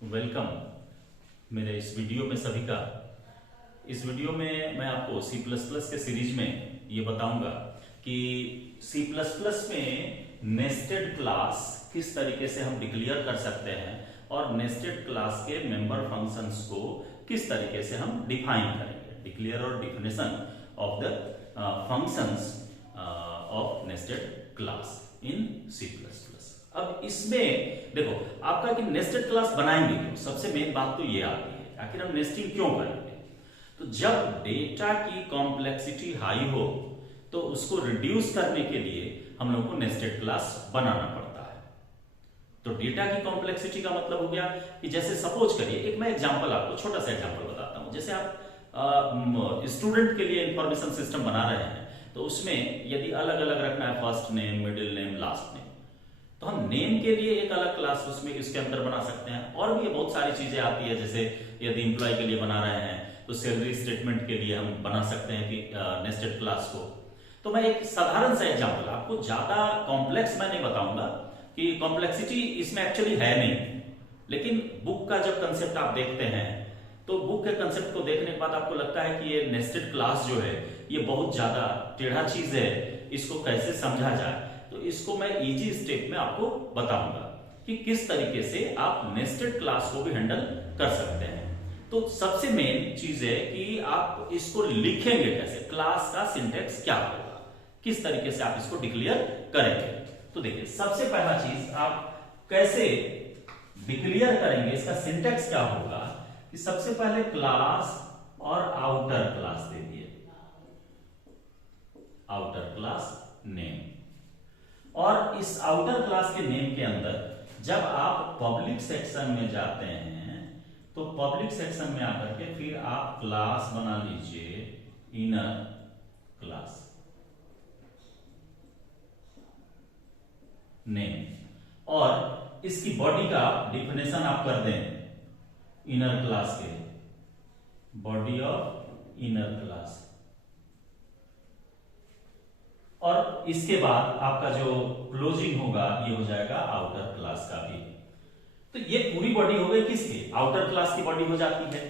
Welcome मेरे इस video में सभी का। इस वीडियो में मैं आपको C++ के सीरीज में ये बताऊंगा कि C++ में नेस्टेड क्लास किस तरीके से हम डिक्लेयर कर सकते हैं और नेस्टेड क्लास के मेंबर फंक्शंस को किस तरीके से हम डिफाइन करेंगे। डिक्लेयर और definition of the functions of nested class in C++। अब इसमें देखो आपका कि नेस्टेड क्लास बनाएंगे क्यों, सबसे मेन बात तो ये आती है आखिर हम नेस्टिंग क्यों करेंगे। तो जब डेटा की कॉम्प्लेक्सिटी हाई हो तो उसको रिड्यूस करने के लिए हम लोग को नेस्टेड क्लास बनाना पड़ता है। तो डेटा की कॉम्प्लेक्सिटी का मतलब हो गया कि जैसे सपोज करिए, एक मैं एग्जांपल आपको छोटा सा एग्जांपल बताता हूं। जैसे आप स्टूडेंट के लिए इंफॉर्मेशन सिस्टम बना रहे हैं तो उसमें यदि अलग अलग रखना है, first name, middle name, last name, तो हम नेम के लिए एक अलग क्लास उसमें इसके अंदर बना सकते हैं। और भी बहुत सारी चीजें आती है, जैसे यदि एम्प्लॉय के लिए बना रहे हैं तो सैलरी स्टेटमेंट के लिए हम बना सकते हैं कि नेस्टेड क्लास को। तो मैं एक साधारण सा एग्जांपल, आपको ज्यादा कॉम्प्लेक्स मैं नहीं बताऊंगा कि कॉम्प्लेक्सिटी इसमें एक्चुअली है नहीं, लेकिन बुक का जब कंसेप्ट आप देखते हैं तो बुक के कंसेप्ट को देखने के बाद आपको लगता है कि ये नेस्टेड क्लास जो है ये बहुत ज्यादा टेढ़ा चीज है, इसको कैसे समझा जाए। तो इसको मैं इजी स्टेप में आपको बताऊंगा कि किस तरीके से आप नेस्टेड क्लास को भी हैंडल कर सकते हैं। तो सबसे मेन चीज है कि आप इसको लिखेंगे कैसे, क्लास का सिंटेक्स क्या होगा, किस तरीके से आप इसको डिक्लेयर करेंगे। तो देखिए सबसे पहला चीज आप कैसे डिक्लेयर करेंगे, इसका सिंटेक्स क्या होगा कि सबसे पहले क्लास और आउटर क्लास दे दिए, आउटर क्लास नेम। और इस आउटर क्लास के नेम के अंदर जब आप पब्लिक सेक्शन में जाते हैं तो पब्लिक सेक्शन में आकर के फिर आप क्लास बना लीजिए इनर क्लास नेम, और इसकी बॉडी का डिफिनेशन आप कर दें इनर क्लास के, बॉडी ऑफ इनर क्लास। और इसके बाद आपका जो क्लोजिंग होगा ये हो जाएगा आउटर क्लास का भी। तो ये पूरी बॉडी हो गई किसकी, आउटर क्लास की बॉडी हो जाती है।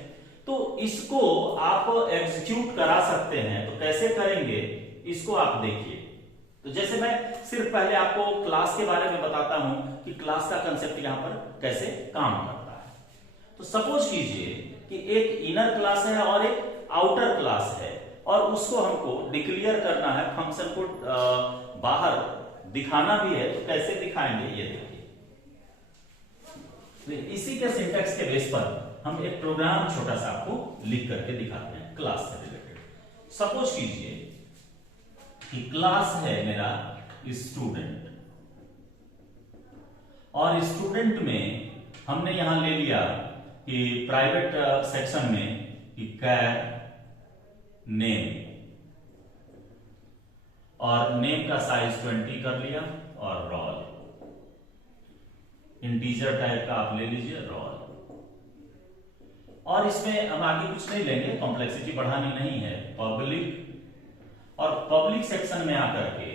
तो इसको आप एग्जीक्यूट करा सकते हैं, तो कैसे करेंगे इसको आप देखिए। तो जैसे मैं सिर्फ पहले आपको क्लास के बारे में बताता हूं कि क्लास का कंसेप्ट यहां पर कैसे काम करता है। तो सपोज कीजिए कि एक इनर क्लास है और एक आउटर क्लास है, और उसको हमको डिक्लेयर करना है, फंक्शन को बाहर दिखाना भी है। तो कैसे दिखाएंगे ये देखिए। इसी के सिंटेक्स के बेस पर हम एक प्रोग्राम छोटा सा आपको लिख करके दिखाते हैं क्लास से रिलेटेड। सपोज कीजिए कि क्लास है मेरा स्टूडेंट, और स्टूडेंट में हमने यहां ले लिया कि प्राइवेट सेक्शन में कि कैर नेम, और नेम का साइज 20 कर लिया, और रोल इंटीजर टाइप का आप ले लीजिए रोल। और इसमें हम आगे कुछ नहीं लेंगे, कॉम्प्लेक्सिटी बढ़ानी नहीं है। पब्लिक, और पब्लिक सेक्शन में आकर के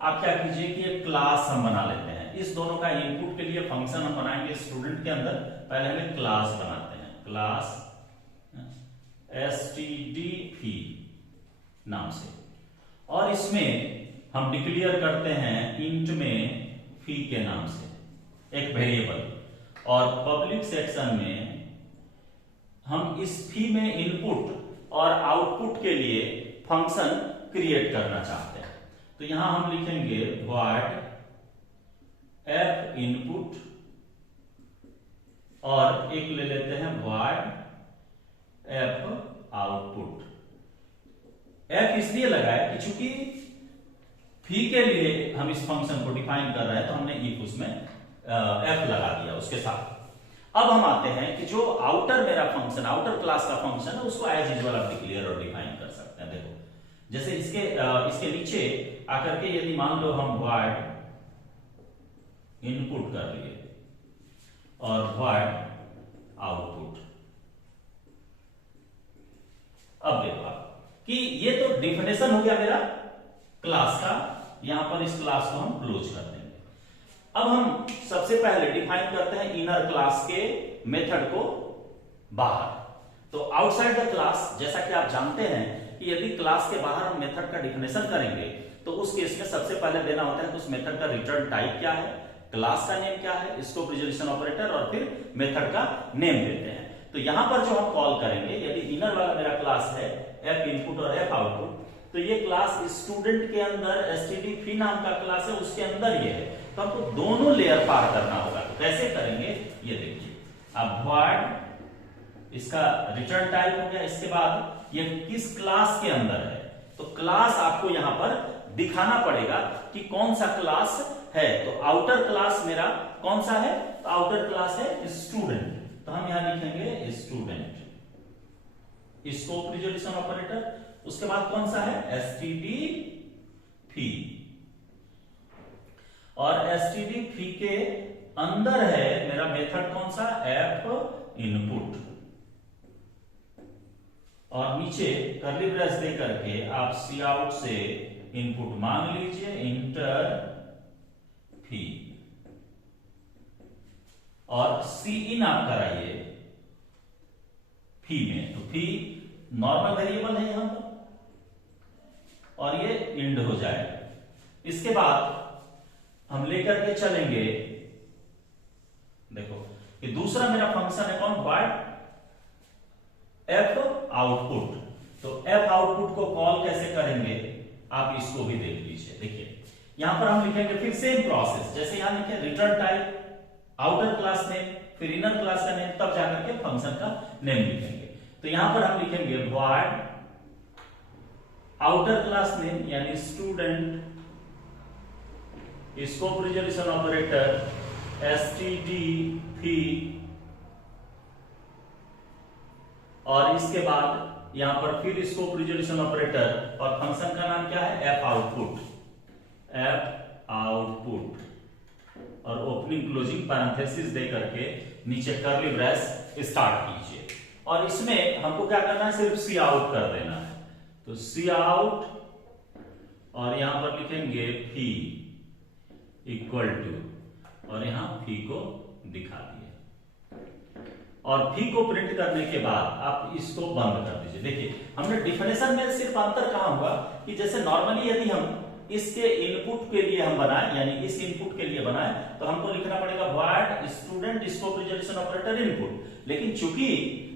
आप क्या कीजिए कि एक क्लास हम बना लेते हैं। इस दोनों का इनपुट के लिए फंक्शन हम बनाएंगे स्टूडेंट के अंदर। पहले हमें क्लास बनाते हैं, क्लास std नाम से, और इसमें हम डिक्लेयर करते हैं इंट में फी के नाम से एक वेरिएबल, और पब्लिक सेक्शन में हम इस फी में इनपुट और आउटपुट के लिए फंक्शन क्रिएट करना चाहते हैं। तो यहां हम लिखेंगे void f इनपुट, और एक ले लेते हैं void f आउटपुट। f इसलिए लगा है कि चूंकि फी के लिए हम इस फंक्शन को डिफाइन कर रहे हैं तो हमने if उसमें f लगा दिया उसके साथ। अब हम आते हैं कि जो आउटर मेरा फंक्शन, आउटर क्लास का फंक्शन है, उसको एज यूजुअल आप डिक्लेयर और डिफाइन कर सकते हैं। देखो जैसे इसके नीचे आकर के यदि मान लो हम void इनपुट कर लिए और void आउटपुट। अब देखो आप कि ये तो डिफिनेशन हो गया मेरा क्लास का, यहां पर इस क्लास को हम क्लोज कर देंगे। अब हम सबसे पहले डिफाइन करते हैं इनर क्लास के मेथड को बाहर। तो आउटसाइड द क्लास, जैसा कि आप जानते हैं कि यदि क्लास के बाहर हम मेथड का डिफिनेशन करेंगे तो उस केस में सबसे पहले देना होता है कि उस मेथड का रिटर्न टाइप क्या है, क्लास का नेम क्या है, स्कोप रिजोल्यूशन ऑपरेटर और फिर मेथड का नेम देते हैं। तो यहां पर जो हम कॉल करेंगे, यदि इनर वाला मेरा क्लास है एफ इनपुट और एफ आउटपुट, तो ये क्लास स्टूडेंट के अंदर एसटीडी फी नाम का क्लास है, उसके अंदर ये है। तो आपको दोनों लेयर पार करना होगा। तो कैसे करेंगे ये देखिए। अब वॉइड इसका रिटर्न टाइप हो गया, इसके बाद ये किस क्लास के अंदर है, तो क्लास आपको यहां पर दिखाना पड़ेगा कि कौन सा क्लास है। तो आउटर क्लास मेरा कौन सा है, तो आउटर क्लास है स्टूडेंट, तो हम यहां लिखेंगे स्टूडेंट, स्कोप रिजोल्यूशन ऑपरेटर। उसके बाद कौन सा है, एसटीडी फी, और एसटीडी फी के अंदर है मेरा मेथड कौन सा, एफ इनपुट, और नीचे कर्ली ब्रेस दे करके आप सी आउट से इनपुट मांग लीजिए, इंटर फी, और सी इन आप कराइए फी में। तो फी नॉर्मल वेरिएबल है यहां पर, और ये इंड हो जाएगा। इसके बाद हम लेकर के चलेंगे, देखो ये दूसरा मेरा फंक्शन है कौन, व्हाट एफ आउटपुट। तो एफ आउटपुट को कॉल कैसे करेंगे आप इसको भी देख लीजिए। देखिए यहां पर हम लिखेंगे फिर सेम प्रोसेस, जैसे यहां लिखे return type, outer class name, फिर इनर क्लास का नेम, तब जाकर के फंक्शन का नेम लिखेंगे। तो यहां पर हम लिखेंगे व्हाट आउटर क्लास नेम यानी student, scope resolution operator STD फी, और इसके बाद यहां पर फिर स्कोप रिजोल्यूशन ऑपरेटर, और फंक्शन का नाम क्या है, एफ आउटपुट, एफ आउटपुट, और ओपनिंग क्लोजिंग पैरेंथेसिस दे करके नीचे कर्ली ब्रेस स्टार्ट कीजिए। और इसमें हमको क्या करना है, सिर्फ सी आउट कर देना है। तो सी आउट, और यहां पर लिखेंगे फी इक्वल टू, और यहां फी को दिखा दिए, और फी को प्रिंट करने के बाद आप इसको बंद कर दीजिए। देखिए हमने डिफिनेशन में सिर्फ अंतर कहां हुआ कि जैसे नॉर्मली यदि हम इसके इनपुट के लिए हम बनाए, यानी इस इनपुट के लिए बनाए, तो हमको लिखना पड़ेगा what student scope resolution operator input. लेकिन चूंकि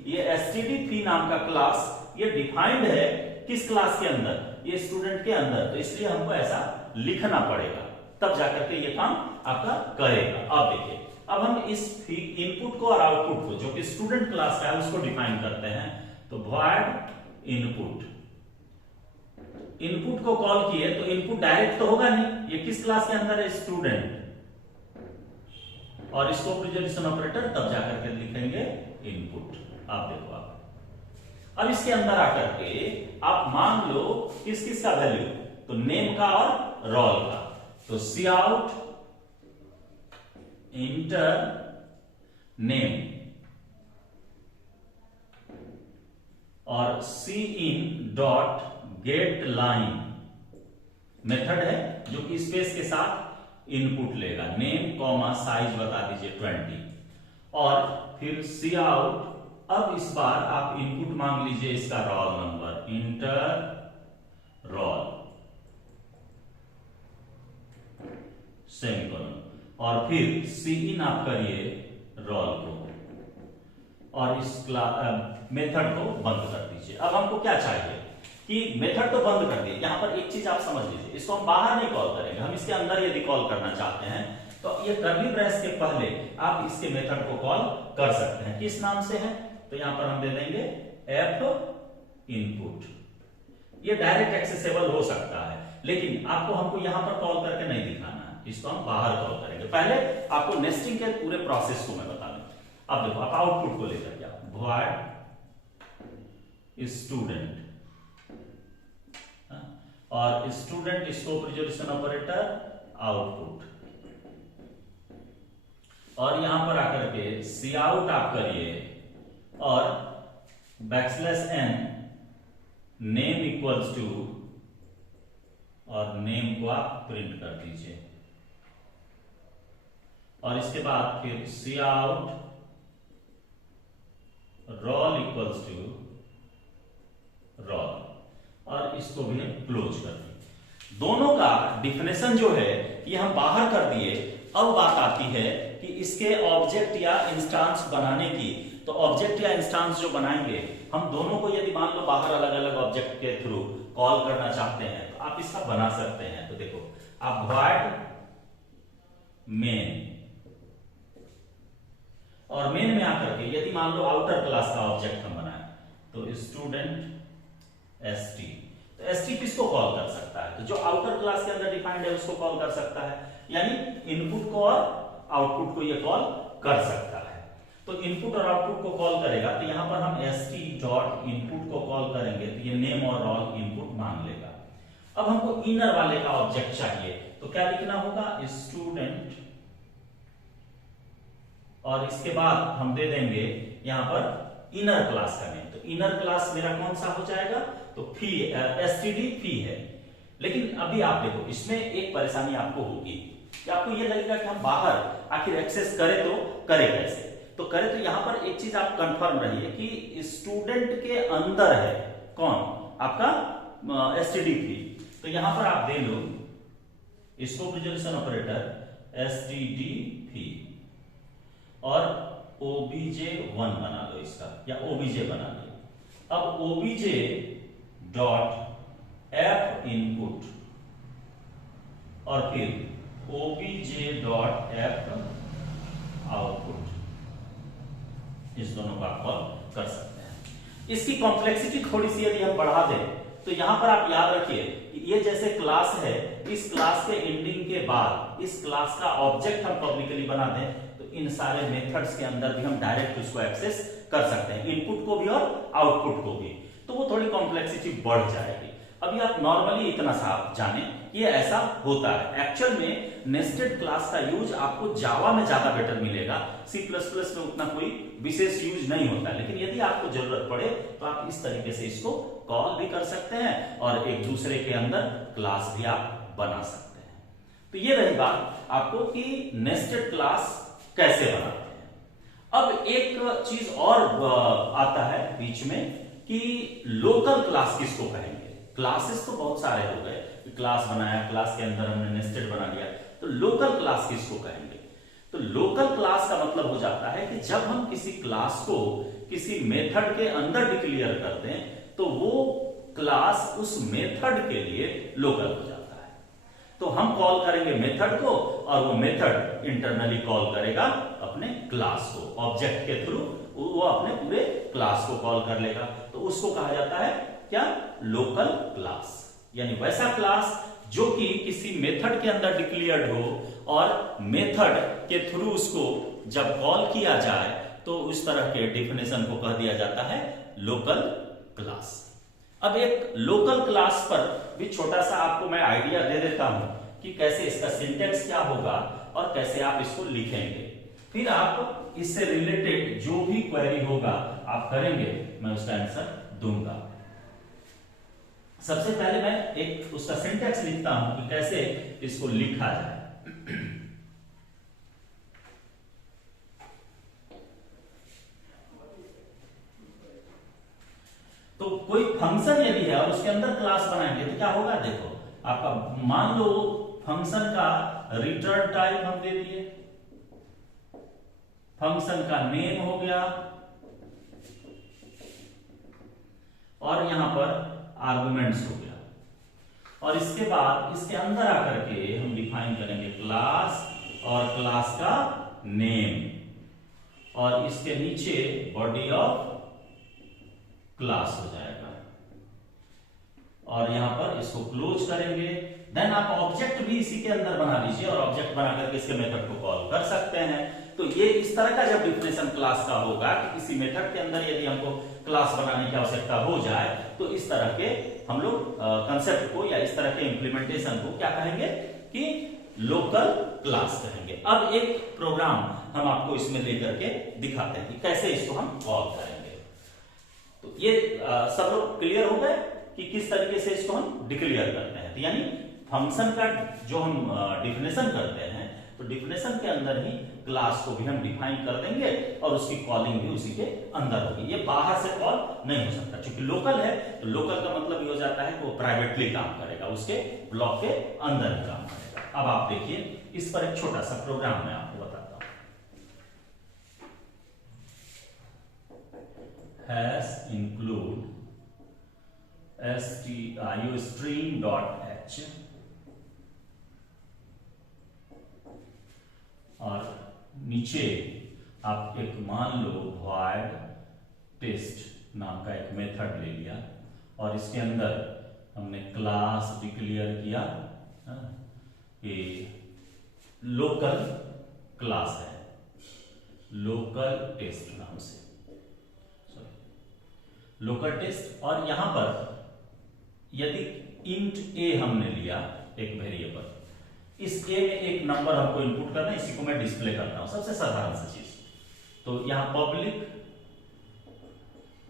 ये एसटीडी फी नाम का क्लास ये डिफाइंड है किस क्लास के अंदर, ये स्टूडेंट के अंदर, तो इसलिए हमको ऐसा लिखना पड़ेगा, तब जाकर के ये काम आपका करेगा। अब देखिए अब हम इस इनपुट को और आउटपुट को जो कि स्टूडेंट क्लास का है उसको डिफाइन करते हैं। तो व्हाट इनपुट, इनपुट को कॉल किए तो इनपुट डायरेक्ट तो होगा नहीं, ये किस क्लास के अंदर है, स्टूडेंट, और स्कोप रिजोल्यूशन ऑपरेटर, तब जाकर के लिखेंगे इनपुट। आप देखो आप अब इसके अंदर आकर के आप मान लो किस किस का वैल्यू, तो नेम का और रोल का। तो सी आउट इंटर नेम, और C in dot get line method है जो कि स्पेस के साथ इनपुट लेगा, नेम कॉमा साइज बता दीजिए 20, और फिर सी आउट। अब इस बार आप इनपुट मांग लीजिए इसका roll number, inter role semicolon, और फिर सी इन आप करिए रोल को, और इस मेथड को बंद कर दीजिए। अब हमको क्या चाहिए कि मेथड तो बंद कर दिए, यहां पर एक चीज आप समझ लीजिए, इसको हम बाहर नहीं कॉल करेंगे, हम इसके अंदर यदि कॉल करना चाहते हैं तो ये कर्ली ब्रेस के पहले आप इसके मेथड को कॉल कर सकते हैं। किस नाम से है, तो यहां पर हम दे देंगे एफ इनपुट। ये डायरेक्ट एक्सेसिबल हो सकता है, लेकिन आपको हमको यहां पर कॉल करके नहीं दिखाना है, इसको हम बाहर कॉल करेंगे। पहले आपको नेस्टिंग के पूरे प्रोसेस को मैं बता दूं। अब देखो आप आउटपुट को लेकर के व्हाट स्टूडेंट, और student scope resolution operator output, और यहां पर आकर के सी आउट आप करिए, और backslash N name equals to, और नेम को आप प्रिंट कर दीजिए। और इसके बाद फिर C out roll equals to roll, और इसको भी हम क्लोज कर दें। दोनों का डिफिनेशन जो है ये हम बाहर कर दिए। अब बात आती है कि इसके ऑब्जेक्ट या इंस्टांस बनाने की। तो ऑब्जेक्ट या इंस्टांस जो बनाएंगे हम दोनों को, यदि मान लो बाहर अलग अलग ऑब्जेक्ट के थ्रू कॉल करना चाहते हैं तो आप इसका बना सकते हैं। तो देखो आप void मेन, और मेन में आकर के यदि मान लो आउटर क्लास का ऑब्जेक्ट हम बनाए तो स्टूडेंट एसटी, तो एसटी किसको कॉल कर सकता है? तो जो आउटर क्लास के अंदर डिफाइंड है उसको कॉल कर सकता है, यानी इनपुट को और आउटपुट को ये कॉल कर सकता है। तो इनपुट और आउटपुट को कॉल करेगा तो यहां पर हम st डॉट इनपुट को कॉल करेंगे तो ये नेम और रोल इनपुट मान लेगा। अब हमको इनर वाले का ऑब्जेक्ट चाहिए तो क्या लिखना होगा? स्टूडेंट, और इसके बाद हम दे देंगे यहां पर इनर क्लास का नेम। तो इनर क्लास मेरा कौन सा हो जाएगा? तो फी, एसटीडी फी है। लेकिन अभी आप देखो इसमें एक परेशानी आपको होगी कि आपको ये लगेगा कि हम बाहर आखिर एक्सेस करें तो करें कैसे? तो करें तो यहां पर एक चीज आप कंफर्म रहिए कि स्टूडेंट के अंदर है कौन? आपका एसटीडी फी। तो यहां पर आप दे लो स्कोप रिजोल्यूशन ऑपरेटर एसटीडी फी और obj1 बना लो इसका, या obj बना लो। अब obj डॉट एफ इनपुट और फिर obj डॉट एफ आउटपुट, इस दोनों का कॉल कर सकते हैं। इसकी कॉम्प्लेक्सिटी थोड़ी सी यदि हम बढ़ा दें तो यहां पर आप याद रखिए ये जैसे क्लास है, इस क्लास के एंडिंग के बाद इस क्लास का ऑब्जेक्ट हम पब्लिकली बना दें तो इन सारे मेथड्स के अंदर भी हम डायरेक्ट उसको एक्सेस कर सकते हैं, इनपुट को भी और आउटपुट को भी। तो वो थोड़ी कॉम्प्लेक्सिटी बढ़ जाएगी। अभी आप नॉर्मली इतना सा जाने ये ऐसा होता है। एक्चुअल में नेस्टेड क्लास का यूज आपको जावा में ज्यादा बेटर मिलेगा, सी प्लस प्लस में उतना कोई विशेष यूज नहीं होता। लेकिन यदि आपको जरूरत पड़े तो आप इस तरीके से इसको कॉल भी कर सकते हैं और एक दूसरे के अंदर क्लास भी आप बना सकते हैं। तो ये रही बात आपको कि नेस्टेड क्लास कैसे बनाते हैं। अब एक चीज और आता है बीच में कि लोकल क्लास किसको कहेंगे। क्लासेस तो बहुत सारे हो गए, क्लास बनाया, क्लास के अंदर हमने नेस्टेड बना लिया, तो लोकल क्लास किसको कहेंगे? तो लोकल क्लास का मतलब हो जाता है कि जब हम किसी क्लास को किसी मेथड के अंदर डिक्लेयर करते हैं तो वो क्लास उस मेथड के लिए लोकल हो जाता है। तो हम कॉल करेंगे मेथड को और वो मेथड इंटरनली कॉल करेगा अपने क्लास को, ऑब्जेक्ट के थ्रू वो अपने पूरे क्लास को कॉल कर लेगा। तो उसको कहा जाता है क्या? लोकल क्लास, यानी वैसा क्लास जो कि किसी मेथड के अंदर डिक्लेयर्ड हो और मेथड के थ्रू उसको जब कॉल किया जाए तो उस तरह के डेफिनेशन को कह दिया जाता है लोकल क्लास। अब एक लोकल क्लास पर भी छोटा सा आपको मैं आइडिया दे देता हूं कि कैसे इसका सिंटेक्स क्या होगा और कैसे आप इसको लिखेंगे। फिर आप इससे रिलेटेड जो भी क्वेरी होगा आप करेंगे, मैं उसका आंसर दूंगा। सबसे पहले मैं एक उसका सिंटेक्स लिखता हूं कि कैसे इसको लिखा जाए। तो कोई फंक्शन यदि है और उसके अंदर क्लास बनाएंगे तो क्या होगा? देखो आपका मान लो फंक्शन का रिटर्न टाइप हम दे दिए, फंक्शन का नेम हो गया और यहां पर आर्गुमेंट्स हो गया, और इसके बाद इसके अंदर आकर के हम डिफाइन करेंगे क्लास और क्लास का नेम, और इसके नीचे बॉडी ऑफ क्लास हो जाएगा और यहां पर इसको क्लोज करेंगे। देन आप ऑब्जेक्ट भी इसी के अंदर बना लीजिए और ऑब्जेक्ट बना करके इसके मेथड को कॉल कर सकते हैं। तो ये इस तरह का जब डिफिनेशन क्लास का होगा कि किसी मेथड के अंदर यदि हमको क्लास बनाने की आवश्यकता हो जाए तो इस तरह के हम लोग कंसेप्ट को या इस तरह के इंप्लीमेंटेशन को क्या कहेंगे कि लोकल क्लास कहेंगे। अब एक प्रोग्राम हम आपको इसमें लेकर के दिखाते हैं कि कैसे इसको हम कॉल करेंगे। तो ये सब लोग क्लियर हो गए कि किस तरीके से इसको हम डिक्लेयर करते हैं। तो यानी फंक्शन का जो हम डिफिनेशन करते हैं तो डिफिनेशन के अंदर ही क्लास को भी हम डिफाइन कर देंगे और उसकी कॉलिंग भी उसी के अंदर होगी। ये बाहर से कॉल नहीं हो सकता, क्योंकि लोकल है तो लोकल का मतलब ये हो जाता है कि वो प्राइवेटली काम करेगा, उसके ब्लॉक के अंदर ही काम करेगा। अब आप देखिए इस पर एक छोटा सा प्रोग्राम मैं आपको बताता हूं। हैश इंक्लूड string.h और नीचे आप एक मान लो void टेस्ट नाम का एक मेथड ले लिया और इसके अंदर हमने क्लास डिक्लेयर किया, ये लोकल क्लास है, लोकल टेस्ट नाम से, लोकल टेस्ट। और यहां पर यदि इंट a हमने लिया एक वेरिएबल, इस a में एक नंबर हमको इनपुट करना है, इसी को मैं डिस्प्ले करता हूं, सबसे साधारण सी चीज। तो यहां पब्लिक,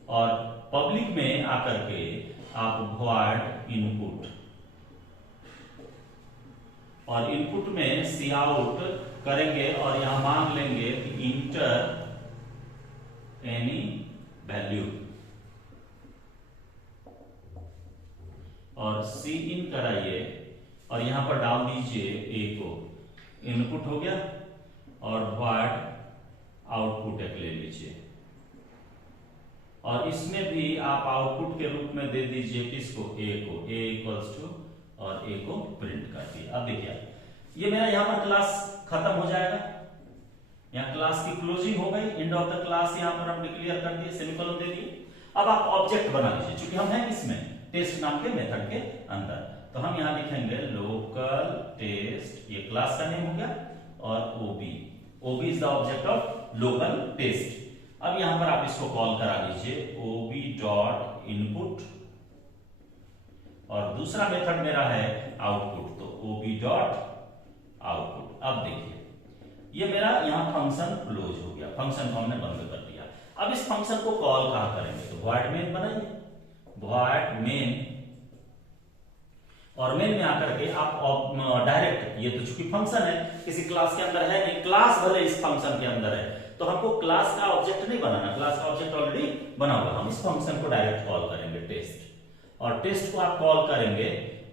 और पब्लिक में आकर के आप void इनपुट, और इनपुट में काउट करेंगे और यहां मांग लेंगे कि इंटर एनी वैल्यू, और सी इन कराइए और यहां पर डाल दीजिए ए को, इनपुट हो गया, और void आउटपुट एक ले लीजिए, और इसमें भी आप आउटपुट के रूप में दे दीजिए किसको, ए को, ए इक्वल्स टू, और ए को प्रिंट कर दिया। अब देखिए ये मेरा यहां पर क्लास खत्म हो जाएगा, यहां क्लास की क्लोजिंग हो गई, एंड ऑफ द क्लास यहां पर हम डिक्लेयर कर दिए, सेमीकोलन दे दिए। अब आप ऑब्जेक्ट बना लीजिए, क्योंकि हम हैं किसमें, टेस्ट नाम के मेथड के अंदर, तो हम यहां लिखेंगे लोकल टेस्ट, ये क्लास का नेम हो गया, और OB, OB is the object of local test. अब यहां पर आप इसको कॉल करा लीजिए ओबी डॉट इनपुट, और दूसरा मेथड मेरा है आउटपुट, तो ओबी डॉट आउटपुट। अब देखिए ये मेरा यहां फंक्शन क्लोज हो गया, फंक्शन को हमने बंद कर दिया। अब इस फंक्शन को कॉल कहां करेंगे, तो void main बनाइए, void main, और मेन में आकर के आप डायरेक्ट, ये तो चूंकि फंक्शन है किसी क्लास के अंदर है नहीं, क्लास भले इस फंक्शन के अंदर है, तो हमको क्लास का ऑब्जेक्ट नहीं बनाना, क्लास का ऑब्जेक्ट ऑलरेडी बना हुआ, हम इस फंक्शन को डायरेक्ट कॉल करेंगे टेस्ट, और टेस्ट को आप कॉल करेंगे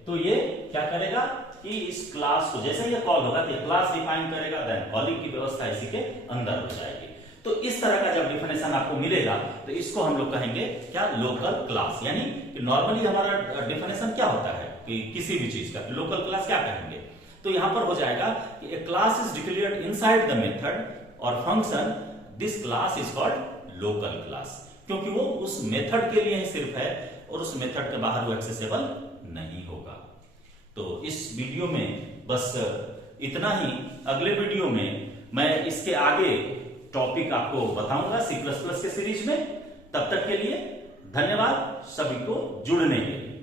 तो ये क्या करेगा कि इस क्लास को जैसे ये कॉल होगा तो क्लास डिफाइन करेगा, देन कॉलिंग की व्यवस्था इसी के अंदर हो जाएगी। तो इस तरह का जब डिफिनेशन आपको मिलेगा तो इसको हम लोग कहेंगे क्या, लोकल क्लास। यानी नॉर्मली हमारा डिफिनेशन क्या होता है कि किसी भी चीज का लोकल क्लास क्या कहेंगे, तो यहां पर हो जाएगा कि a class is declared inside the method और function, this class is called local class, क्योंकि वो उस मेथड के लिए ही सिर्फ है और उस मेथड के बाहर वो एक्सेसिबल नहीं होगा। तो इस वीडियो में बस इतना ही, अगले वीडियो में मैं इसके आगे टॉपिक आपको बताऊंगा C++ के सीरीज में। तब तक के लिए धन्यवाद सभी को जुड़ने के लिए।